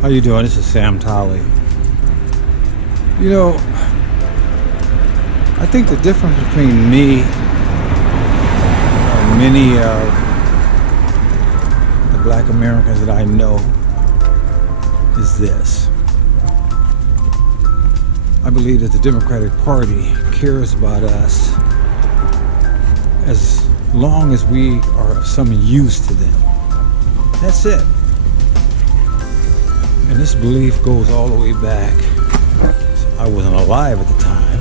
How you doing? This is Sam Tolley. You know, I think the difference between me and many of the black Americans that I know is this. I believe that the Democratic Party cares about us as long as we are of some use to them. That's it. And this belief goes all the way back. I wasn't alive at the time,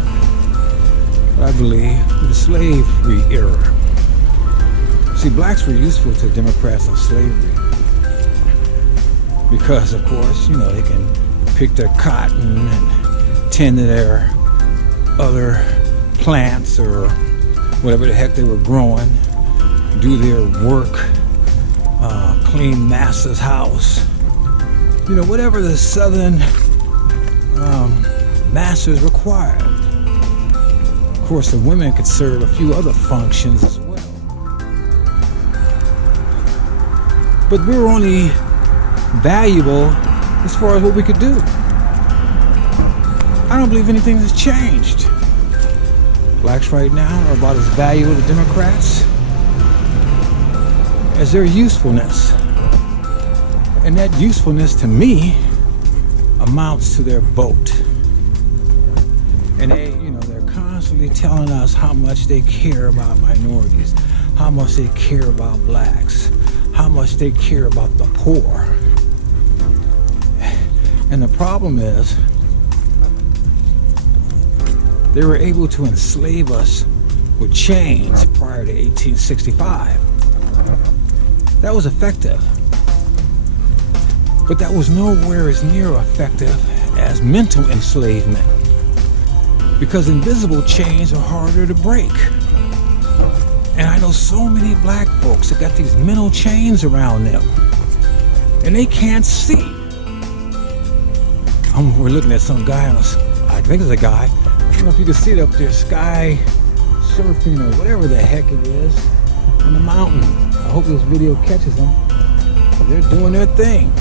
but I believe the slavery era. See, blacks were useful to Democrats of slavery because, of course, they can pick their cotton and tend to their other plants or whatever the heck they were growing, do their work, clean master's house. Whatever the southern masters required. Of course, the women could serve a few other functions as well. But we were only valuable as far as what we could do. I don't believe anything has changed. Blacks right now are about as valuable to Democrats as their usefulness. And that usefulness to me amounts to their vote. And they're constantly telling us how much they care about minorities, how much they care about blacks, how much they care about the poor. And the problem is, they were able to enslave us with chains prior to 1865. That was effective. But that was nowhere as near effective as mental enslavement, because invisible chains are harder to break. And I know so many black folks that got these mental chains around them, and they can't see. We're looking at some guy I think it's a guy. I don't know if you can see it up there, sky surfing or whatever the heck it is in the mountain. I hope this video catches them. They're doing their thing.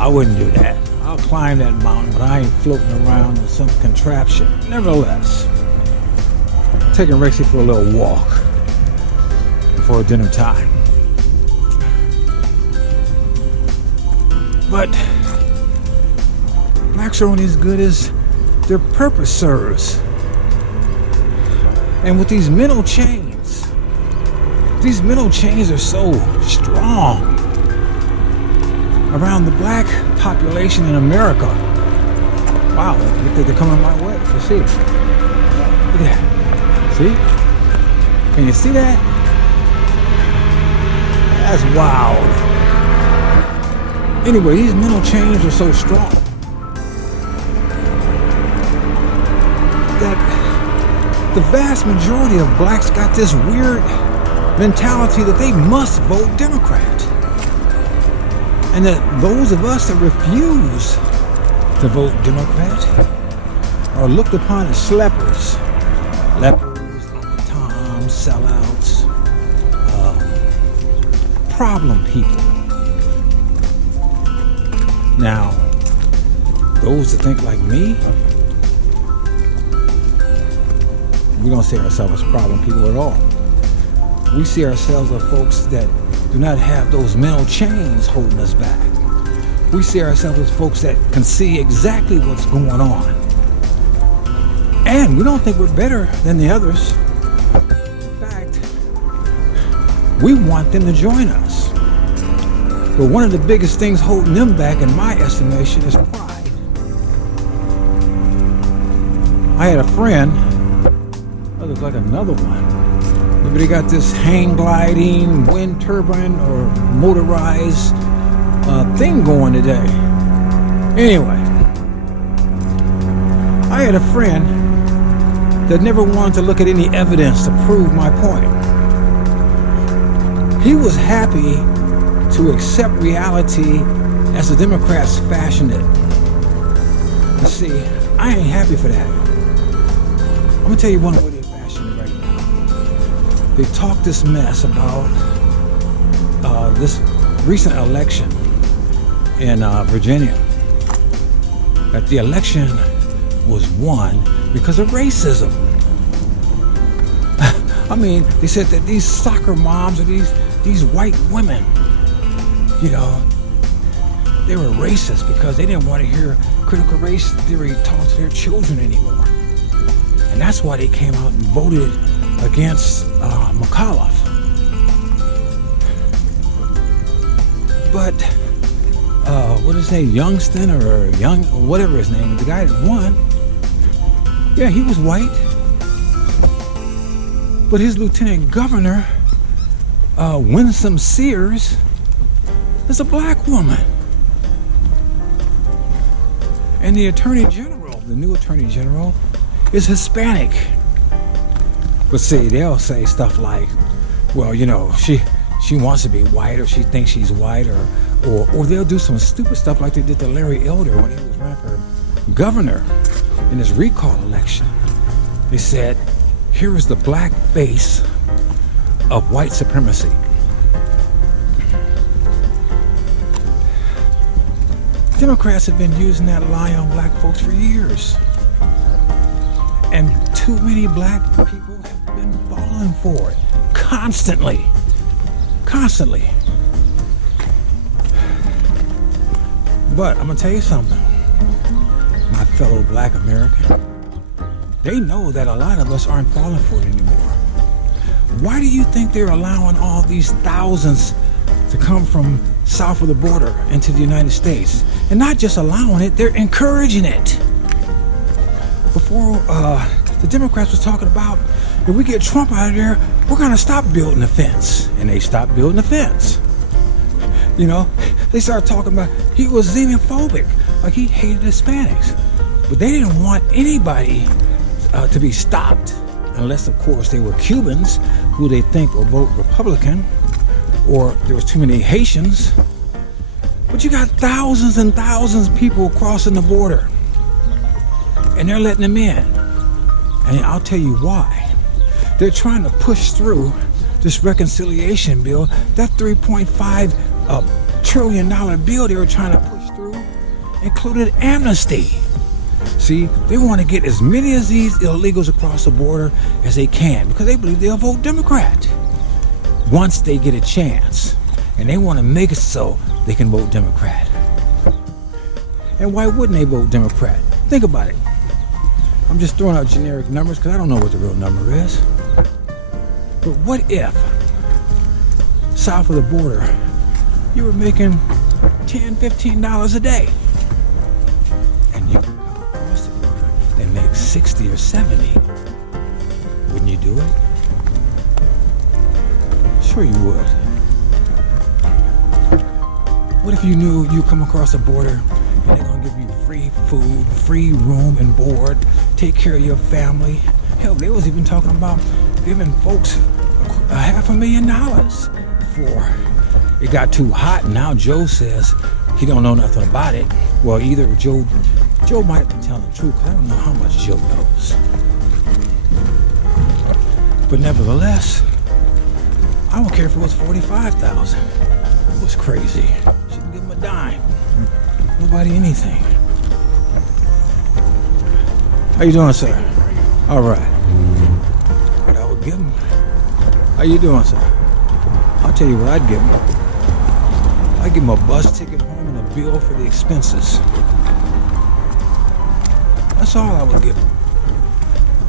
I wouldn't do that. I'll climb that mountain, but I ain't floating around in some contraption. Nevertheless, taking Rexy for a little walk before dinner time. But blacks are only as good as their purpose serves. And with these mental chains are so strong around the black population in America. Wow, they're coming my way. You see? Look at that. See? Can you see that? That's wild. Anyway, these mental chains are so strong that the vast majority of blacks got this weird mentality that they must vote Democrat. And that those of us that refuse to vote Democrat are looked upon as lepers, toms, sellouts, problem people. Now, those that think like me, we don't see ourselves as problem people at all. We see ourselves as folks that do not have those mental chains holding us back. We see ourselves as folks that can see exactly what's going on. And we don't think we're better than the others. In fact, we want them to join us. But one of the biggest things holding them back, in my estimation, is pride. I had a friend, there's like another one. Maybe they got this hang gliding, wind turbine, or motorized thing going today. Anyway, I had a friend that never wanted to look at any evidence to prove my point. He was happy to accept reality as the Democrats fashioned it. You see, I ain't happy for that. I'm gonna tell you one way they fashion it right now. They talk this mess about this recent election in Virginia that the election was won because of racism. I mean, they said that these soccer moms or these white women, you know, they were racist because they didn't want to hear critical race theory taught to their children anymore. And that's why they came out and voted against McAuliffe. But what is his name, Youngston or whatever his name, the guy that won, yeah, he was white. But his lieutenant governor, Winsome Sears, is a black woman. And the attorney general, the new attorney general, is Hispanic. But see, they'll say stuff like, well, you know, she wants to be white, or she thinks she's white, or they'll do some stupid stuff like they did to Larry Elder when he was running for governor in his recall election. They said, here is the black face of white supremacy. Democrats have been using that lie on black folks for years. And too many black people have been falling for it. Constantly. But I'm going to tell you something, my fellow black American. They know that a lot of us aren't falling for it anymore. Why do you think they're allowing all these thousands to come from south of the border into the United States? And not just allowing it, they're encouraging it. Before, the Democrats was talking about, if we get Trump out of there, we're going to stop building the fence. And they stopped building the fence. You know, they started talking about, he was xenophobic, like he hated Hispanics. But they didn't want anybody to be stopped, unless, of course, they were Cubans who they think will vote Republican, or there was too many Haitians. But you got thousands and thousands of people crossing the border, and they're letting them in. And I'll tell you why. They're trying to push through this reconciliation bill, that $3.5 trillion bill they were trying to push through, included amnesty. See, they want to get as many of these illegals across the border as they can because they believe they'll vote Democrat once they get a chance. And they want to make it so they can vote Democrat. And why wouldn't they vote Democrat? Think about it. I'm just throwing out generic numbers because I don't know what the real number is. But what if, south of the border, you were making $10, $15 a day? And you could come across the border and make 60 or 70. Wouldn't you do it? Sure you would. What if you knew you come across the border and they're going to give you free food, free room and board, take care of your family? Hell, they was even talking about giving folks $500,000 before it got too hot. Now Joe says he don't know nothing about it. Well, either Joe might be telling the truth, because I don't know how much Joe knows. But nevertheless, I don't care if it was $45,000. It was crazy. Shouldn't give him a dime. Nobody anything. How you doing, sir? All right. What I would give him. How you doing, sir? I'll tell you what I'd give him. I'd give him a bus ticket home and a bill for the expenses. That's all I would give him.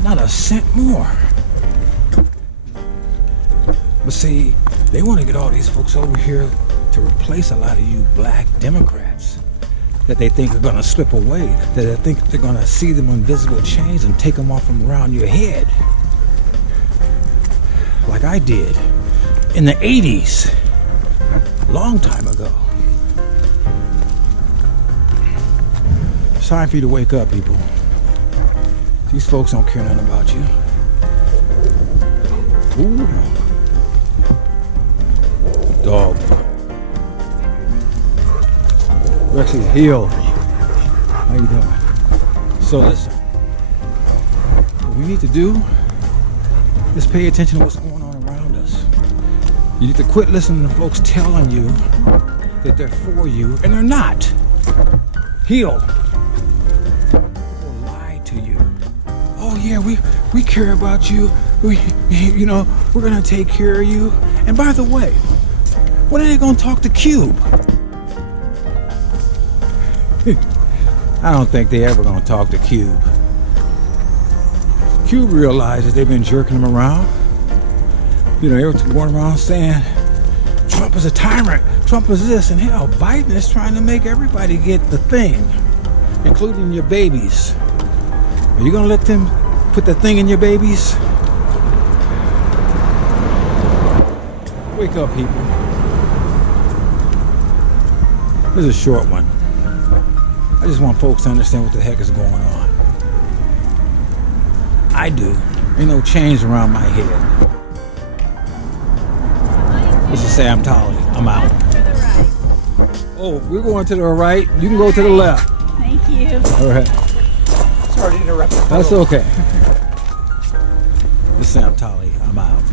Not a cent more. But see, they want to get all these folks over here to replace a lot of you black Democrats that they think are going to slip away, that they think they're going to see them invisible chains and take them off from around your head. Like I did in the 80s, long time ago. It's time for you to wake up, people. These folks don't care nothing about you. Ooh. Dog. Rexy Hill. How you doing? So listen, what we need to do is pay attention to what's going on around us. You need to quit listening to folks telling you that they're for you, and they're not. Heal. People lie to you. Oh yeah, we care about you. We're gonna take care of you. And by the way, when are they gonna talk to Cube? I don't think they ever gonna talk to Cube. Cube realizes they've been jerking him around. They were going around saying Trump is a tyrant, Trump is this, and hell, Biden is trying to make everybody get the thing, including your babies. Are you gonna let them put the thing in your babies? Wake up, people. This is a short one. I just want folks to understand what the heck is going on. I do. Ain't no change around my head. This is Sam Tolley. I'm out. Oh, we're going to the right. You can go to the left. Thank you. All right. Sorry to interrupt. That's okay. This is Sam Tolley. I'm out.